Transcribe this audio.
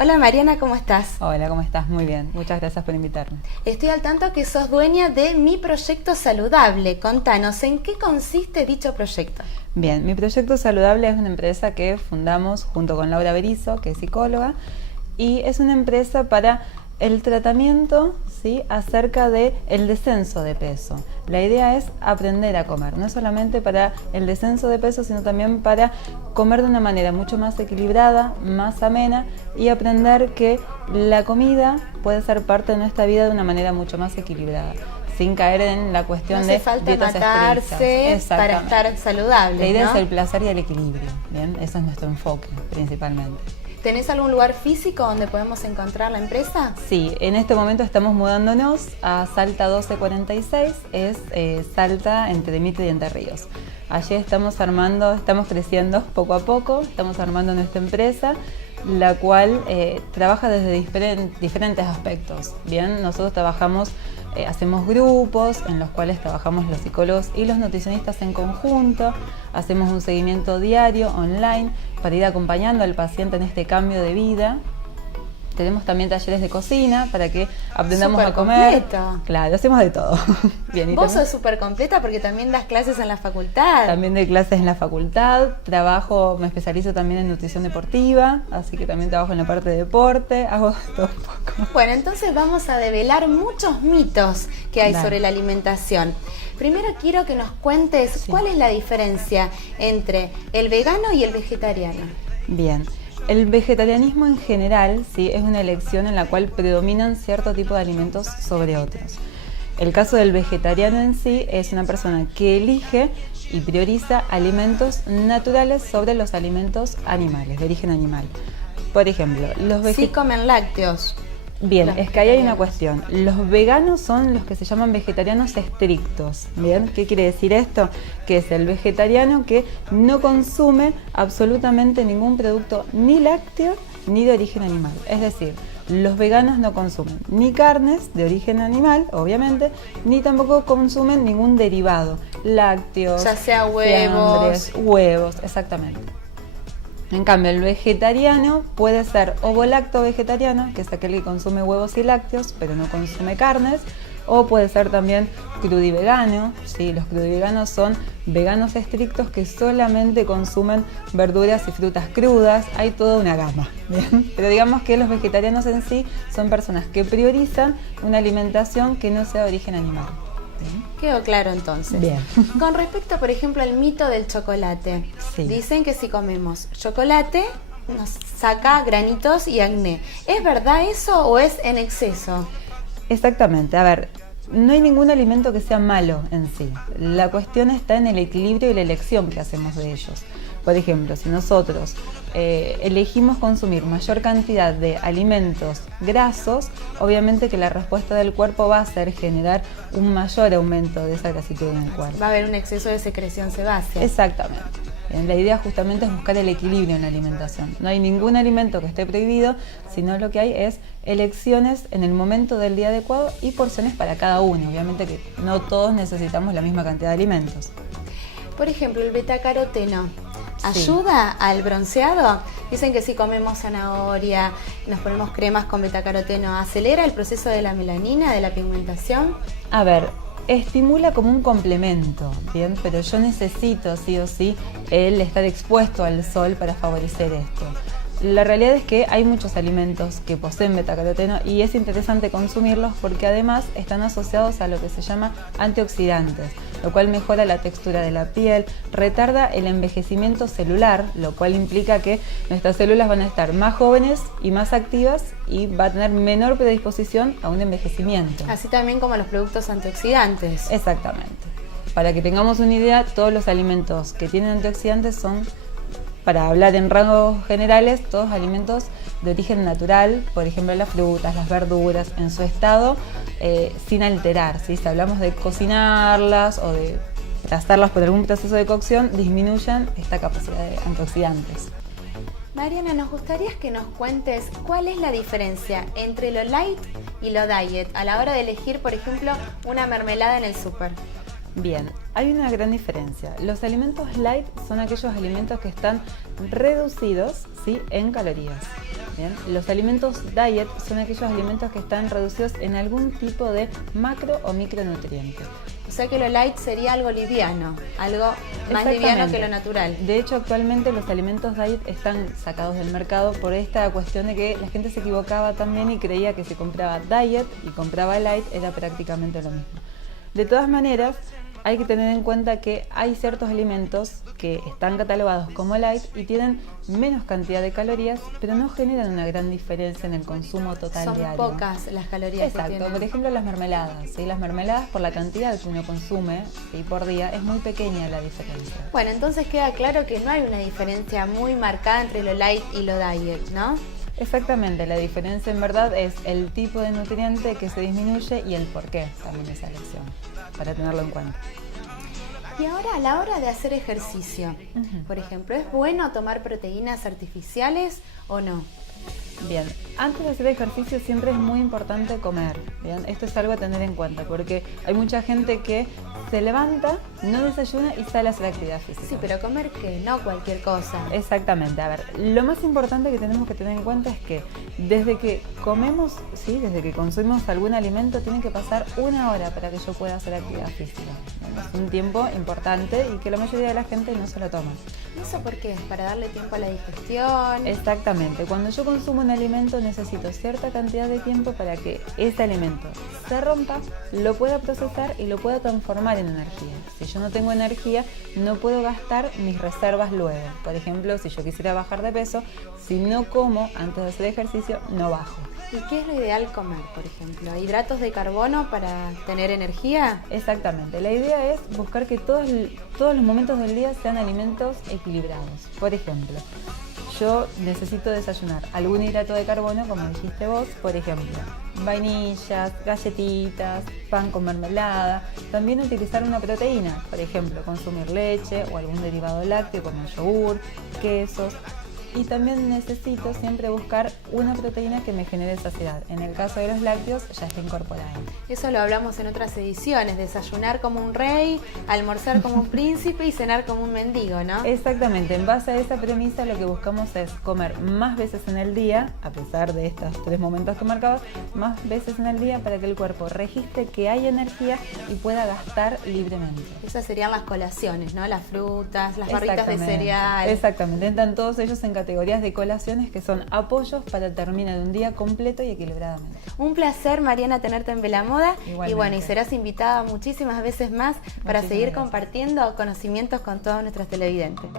Hola Mariana, ¿cómo estás? Hola, ¿cómo estás? Muy bien, muchas gracias por invitarme. Estoy al tanto que sos dueña de Mi Proyecto Saludable. Contanos, ¿en qué consiste dicho proyecto? Bien, Mi Proyecto Saludable es una empresa que fundamos junto con Laura Berizo, que es psicóloga, y es una empresa para el tratamiento, ¿sí?, acerca de el descenso de peso. La idea es aprender a comer, no solamente para el descenso de peso, sino también para comer de una manera mucho más equilibrada, más amena, y aprender que la comida puede ser parte de nuestra vida de una manera mucho más equilibrada, sin caer en la cuestión No de hace falta dietas matarse estrictas. para Exactamente. estar saludable, La idea ¿no? es el placer y el equilibrio, ¿bien? Ese es nuestro enfoque principalmente. ¿Tenés algún lugar físico donde podemos encontrar la empresa? Sí, en este momento estamos mudándonos a Salta 1246, es Salta entre Mitre y Entre Ríos. Allí estamos creciendo poco a poco, estamos armando nuestra empresa, la cual trabaja desde diferentes aspectos. Bien, nosotros trabajamos, hacemos grupos en los cuales trabajamos los psicólogos y los nutricionistas en conjunto, hacemos un seguimiento diario online para ir acompañando al paciente en este cambio de vida. Tenemos también talleres de cocina para que aprendamos a comer. Completo. Claro, hacemos de todo. Bien, y Vos también, sos súper completa porque también das clases en la facultad. también doy clases en la facultad, me especializo también en nutrición deportiva, así que también trabajo en la parte de deporte, hago todo un poco. Bueno, entonces vamos a develar muchos mitos que hay Dale. sobre la alimentación. Primero quiero que nos cuentes cuál es la diferencia entre el vegano y el vegetariano. Bien. El vegetarianismo en general, sí, es una elección en la cual predominan cierto tipo de alimentos sobre otros. El caso del vegetariano en sí es una persona que elige y prioriza alimentos naturales sobre los alimentos animales, de origen animal. Por ejemplo, Sí comen lácteos. Bien, Los es que ahí hay una vegetarianos. cuestión. Los veganos son los que se llaman vegetarianos estrictos. ¿Bien? ¿Qué quiere decir esto? Que es el vegetariano que no consume absolutamente ningún producto ni lácteo ni de origen animal. Es decir, los veganos no consumen ni carnes de origen animal, obviamente, ni tampoco consumen ningún derivado, lácteos, Ya sea fiambres, huevos, exactamente. En cambio, el vegetariano puede ser ovolacto vegetariano, que es aquel que consume huevos y lácteos, pero no consume carnes, o puede ser también crudivegano, ¿sí? Los crudiveganos son veganos estrictos que solamente consumen verduras y frutas crudas, hay toda una gama, ¿bien? Pero digamos que los vegetarianos en sí son personas que priorizan una alimentación que no sea de origen animal. ¿Bien? Quedó claro entonces. Bien. Con respecto, por ejemplo, al mito del chocolate. Sí. Dicen que si comemos chocolate nos saca granitos y acné. ¿Es verdad eso o es en exceso? Exactamente, a ver, no hay ningún alimento que sea malo en sí. La cuestión está en el equilibrio y la elección que hacemos de ellos. Por ejemplo, si nosotros elegimos consumir mayor cantidad de alimentos grasos, obviamente que la respuesta del cuerpo va a ser generar un mayor aumento de esa grasitud en el cuerpo. Va a haber un exceso de secreción sebácea. Exactamente. La idea justamente es buscar el equilibrio en la alimentación. No hay ningún alimento que esté prohibido, sino lo que hay es elecciones en el momento del día adecuado y porciones para cada uno. Obviamente que no todos necesitamos la misma cantidad de alimentos. Por ejemplo, el betacaroteno. Sí. ¿Ayuda al bronceado? Dicen que si comemos zanahoria, nos ponemos cremas con betacaroteno, ¿acelera el proceso de la melanina, de la pigmentación? A ver, estimula como un complemento, ¿bien? Pero yo necesito sí o sí el estar expuesto al sol para favorecer esto. La realidad es que hay muchos alimentos que poseen betacaroteno y es interesante consumirlos porque además están asociados a lo que se llama antioxidantes, lo cual mejora la textura de la piel, retarda el envejecimiento celular, lo cual implica que nuestras células van a estar más jóvenes y más activas y va a tener menor predisposición a un envejecimiento. Así también como los productos antioxidantes. Exactamente. Para que tengamos una idea, todos los alimentos que tienen antioxidantes son, para hablar en rangos generales, todos alimentos de origen natural, por ejemplo las frutas, las verduras, en su estado, sin alterar, ¿sí? Si hablamos de cocinarlas o de pasarlas por algún proceso de cocción, disminuyen esta capacidad de antioxidantes. Mariana, nos gustaría que nos cuentes cuál es la diferencia entre lo light y lo diet a la hora de elegir, por ejemplo, una mermelada en el súper. Bien, hay una gran diferencia. Los alimentos light son aquellos alimentos que están reducidos, ¿sí?, en calorías. Bien, los alimentos diet son aquellos alimentos que están reducidos en algún tipo de macro o micronutriente. O sea que lo light sería algo liviano, algo más liviano que lo natural. De hecho, actualmente los alimentos diet están sacados del mercado por esta cuestión de que la gente se equivocaba también y creía que si compraba diet y compraba light era prácticamente lo mismo. De todas maneras, hay que tener en cuenta que hay ciertos alimentos que están catalogados como light y tienen menos cantidad de calorías, pero no generan una gran diferencia en el consumo total diario. Son pocas las calorías. Exacto, que tienen. Por ejemplo las mermeladas. ¿Sí? Las mermeladas, por la cantidad que uno consume, ¿sí? por día, es muy pequeña la diferencia. Bueno, entonces queda claro que no hay una diferencia muy marcada entre lo light y lo diet, ¿no? Exactamente, la diferencia en verdad es el tipo de nutriente que se disminuye y el por qué también esa elección, para tenerlo en cuenta. Y ahora a la hora de hacer ejercicio, por ejemplo, ¿es bueno tomar proteínas artificiales o no? Bien, antes de hacer ejercicio siempre es muy importante comer, ¿bien? Esto es algo a tener en cuenta porque hay mucha gente que se levanta, no desayuna y sale a hacer actividad física. Sí, pero comer que no cualquier cosa. Exactamente, a ver, lo más importante que tenemos que tener en cuenta es que desde que comemos, ¿sí? Desde que consumimos algún alimento, tiene que pasar 1 hora para que yo pueda hacer actividad física. ¿Bien? Es un tiempo importante y que la mayoría de la gente no se lo toma. ¿Y eso por qué? ¿Para darle tiempo a la digestión? Exactamente, cuando yo consumo un alimento necesito cierta cantidad de tiempo para que ese alimento se rompa, lo pueda procesar y lo pueda transformar en energía. Si yo no tengo energía, no puedo gastar mis reservas luego. Por ejemplo, si yo quisiera bajar de peso, si no como antes de hacer ejercicio, no bajo. ¿Y qué es lo ideal comer, por ejemplo? ¿Hidratos de carbono para tener energía? Exactamente, la idea es buscar que todos los momentos del día sean alimentos equilibrados. Por ejemplo, yo necesito desayunar algún hidrato de carbono, como dijiste vos, por ejemplo, vainillas, galletitas, pan con mermelada. También utilizar una proteína, por ejemplo, consumir leche o algún derivado lácteo como el yogur, quesos. Y también necesito siempre buscar una proteína que me genere saciedad. En el caso de los lácteos ya está incorporada. Eso lo hablamos en otras ediciones, desayunar como un rey, almorzar como un príncipe y cenar como un mendigo, ¿no? Exactamente, en base a esa premisa lo que buscamos es comer más veces en el día, a pesar de estos 3 momentos que marcabas, más veces en el día para que el cuerpo registre que hay energía y pueda gastar libremente. Esas serían las colaciones, ¿no? Las frutas, las barritas de cereal. Exactamente, entran todos ellos en categorías de colaciones que son apoyos para terminar un día completo y equilibradamente. Un placer, Mariana, tenerte en Belamoda. Igualmente. Y bueno, y serás invitada muchísimas veces más para seguir gracias. compartiendo conocimientos con todos nuestros televidentes.